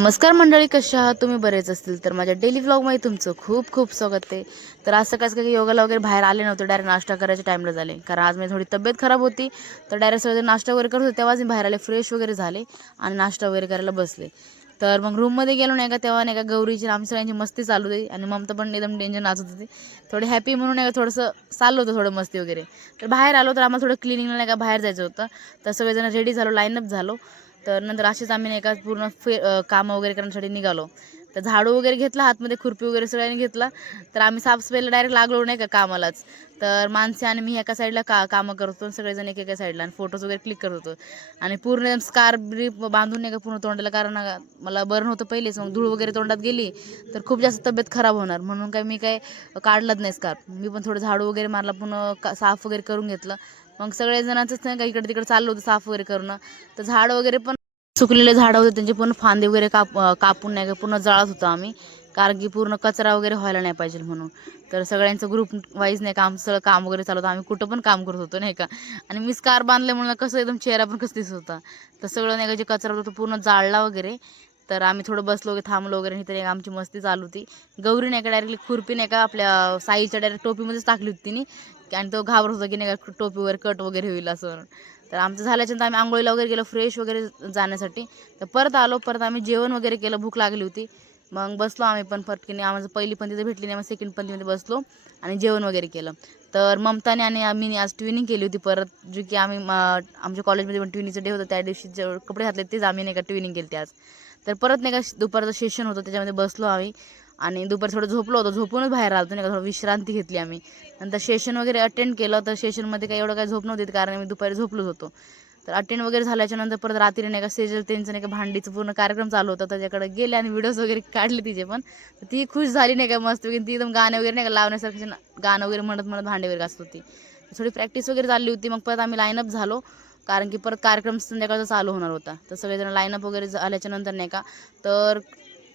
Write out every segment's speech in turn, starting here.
नमस्कार मंडळी, कशा आहात तुम्ही? बरेच असतील तर माझ्या डेली व्लॉगमध्ये तुमचं खूप खूप स्वागत आहे. तर आज सकाळच काही योगाला वगैरे बाहेर आले नव्हते, डायरेक्ट नाश्ता करायच्या टाईमला झाले. कारण आज माझी थोडी तब्येत खराब होती, तर डायरेक्ट सगळे नाश्ता वगैरे करत होते. तेव्हाच मी बाहेर आले, फ्रेश वगैरे झाले आणि नाश्ता वगैरे करायला बसले. तर मग रूममध्ये गेलो नाही का, तेव्हा नाही का गौरीची आमची सगळ्यांची मस्ती चालू होती आणि ममता पण एकदम डेंजर नाचत होती. थोडी हॅपी म्हणून नाही का थोडंसं चाललं होतं थोडं मस्ती वगैरे. तर बाहेर आलो, तर आम्हाला थोडं क्लिनिंगला नाही का बाहेर जायचं होतं. तर सगळेजण रेडी झालो, लाईनअप झालो. तर नंतर असेच आम्ही नाही का पूर्ण कामं वगैरे करण्यासाठी निघालो. तर झाडू वगैरे घेतला हातमध्ये, खुरपी वगैरे सगळ्यांनी घेतला. तर आम्ही साफसफाईला डायरेक्ट लागलो नाही का कामालाच. तर माणसे आणि मी एका साईडला कामं करत होतो, सगळेजण एका साईडला, आणि फोटोज वगैरे क्लिक करत होतो. आणि पूर्ण स्कार्फ ब्रीफ बांधून नाही का पूर्ण तोंडाला, कारण मला बरं नव्हतं पहिलेच. मग धूळ वगैरे तोंडात गेली तर खूप जास्त तब्येत खराब होणार, म्हणून काय मी काय काढलंच नाही स्कार्फ. मी पण थोडं झाडू वगैरे मारला, पूर्ण साफ वगैरे करून घेतलं. मग सगळेजणांचंच नाही का इकडे तिकडे चाललं होतं साफ वगैरे करणं. तर झाड वगैरे पण सुकलेले झाडं होते, त्यांचे पूर्ण फांदे वगैरे कापून नाही का पूर्ण जाळत होतो आम्ही, कारण की पूर्ण कचरा वगैरे व्हायला नाही पाहिजे म्हणून. तर सगळ्यांचं ग्रुप वाईज नाही का आमचं सगळं काम वगैरे चालू होतं. आम्ही कुठं पण काम करत होतो नाही का. आणि मी स्कार्फ बांधल्यामुळे कसं एकदम चेहरा पण कसं दिसत होता. तर सगळं नाही का जे कचरा होता तो पूर्ण जाळला वगैरे. तर आम्ही थोडं बसलो वगैरे, थांबलो वगैरे, नाही तरी आमची मस्ती चालू होती. गौरी नाही का डायरेक्टली खुरपी नाही का आपल्या साईच्या डायरेक्ट टोपीमध्येच टाकली होती तिने. आणि तो घाबरत होता की नाही का टोपी वगैरे कट वगैरे होईल असं. तर आमचं झाल्याच्यानंतर आम्ही आंघोळीला वगैरे गेलो फ्रेश वगैरे जाण्यासाठी. तर परत आलो, परत आम्ही जेवण वगैरे केलं, भूक लागली होती. मग बसलो आम्ही पण फटकीने, आम्हाला पहिली पंथी तर भेटली नाही, मग सेकंड पंथीमध्ये बसलो आणि जेवण वगैरे केलं. तर ममताने आणि आम्ही आज ट्विनिंग केली होती परत, जी की आम्ही आमच्या कॉलेजमध्ये पण ट्विनिंगचं डे होतं, त्या दिवशी जे कपडे घातले तेच आम्ही नाही का ट्विनिंग केली आज. तर परत नाही का दुपारचं सेशन होतं, त्याच्यामध्ये बसलो आम्ही. आणि दुपारी थोडं झोपलो होतो, झोपूनच बाहेर आलो नाही का, थोडं विश्रांती घेतली आम्ही. नंतर सेशन वगैरे अटेंड केलं. तर सेशनमध्ये काही एवढं काही झोप नव्हती, कारण मी दुपारी झोपलोच होतो. तर अटेंड वगैरे झाल्याच्यानंतर परत रात्री नाही का सेजल त्यांचं नाही का भांडीचं पूर्ण कार्यक्रम चालू होता, त्याच्याकडे गेले आणि व्हिडिओज वगैरे काढले तिचे पण. तर ती खुश झाली नाही का मस्त वगैरे, ती एकदम गाणे वगैरे नाही का लावण्यासारखं गाणं वगैरे म्हणत म्हणत भांडे वगैरे घासत होती. थोडी प्रॅक्टिस वगैरे चालली होती. मग परत आम्ही लाईनअप झालो, कारण की परत कार्यक्रम संध्याकाळचा चालू होणार होता. तर सगळेजण लाईनअप वगैरे झाल्याच्यानंतर नाही का, तर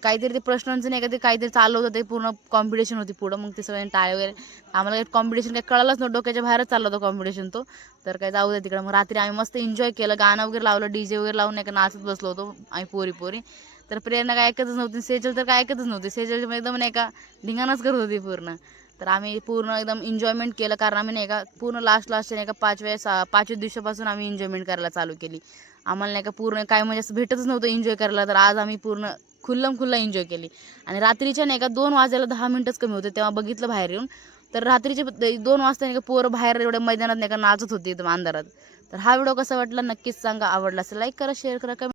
काहीतरी ते प्रश्नांचं नाही का ते काहीतरी चालू होतं, ते पूर्ण कॉम्पिटिशन होती पुढं. मग ते सगळ्यांनी टाळे वगैरे, आम्हाला काही कॉम्पिटिशन काही कळलंच नव्हतं, डोक्याच्या बाहेरच चालला होता कॉम्पिटिशन तो. तर काय जाऊ दे तिकडं. मग रात्री आम्ही मस्त एन्जॉय केलं, गाणं वगैरे लावलं, डीजे वगैरे लावून नाही का नाचत बसलो होतो आम्ही पोरी पोरी. तर प्रेरणा काय ऐकतच नव्हती, सेजल तर काय ऐकतच नव्हती. सेजल एकदम नाही का धिंगाणाच करत होती पूर्ण. तर आम्ही पूर्ण एकदम एन्जॉयमेंट केलं, कारण आम्ही नाही का पूर्ण लास्ट नाही का 5व्या दिवसापासून आम्ही एन्जॉयमेंट करायला चालू केली. आम्हाला नाही का पूर्ण काय म्हणजे असं भेटतच नव्हतं एन्जॉय करायला. तर आज आम्ही पूर्ण खुल्ला एन्जॉय केली. आणि रात्रीच्या नाही का 2 वाजायला 10 मिनिटच कमी होते, तेव्हा बघितलं बाहेर येऊन. तर रात्रीचे 2 वाजता नाही का पोरं बाहेर एवढ्या मैदानात नाही का नाचत होती एकदम अंधारात. तर हा व्हिडिओ कसा वाटला नक्कीच सांगा. आवडला असेल लाईक करा, शेअर करा, कमेंट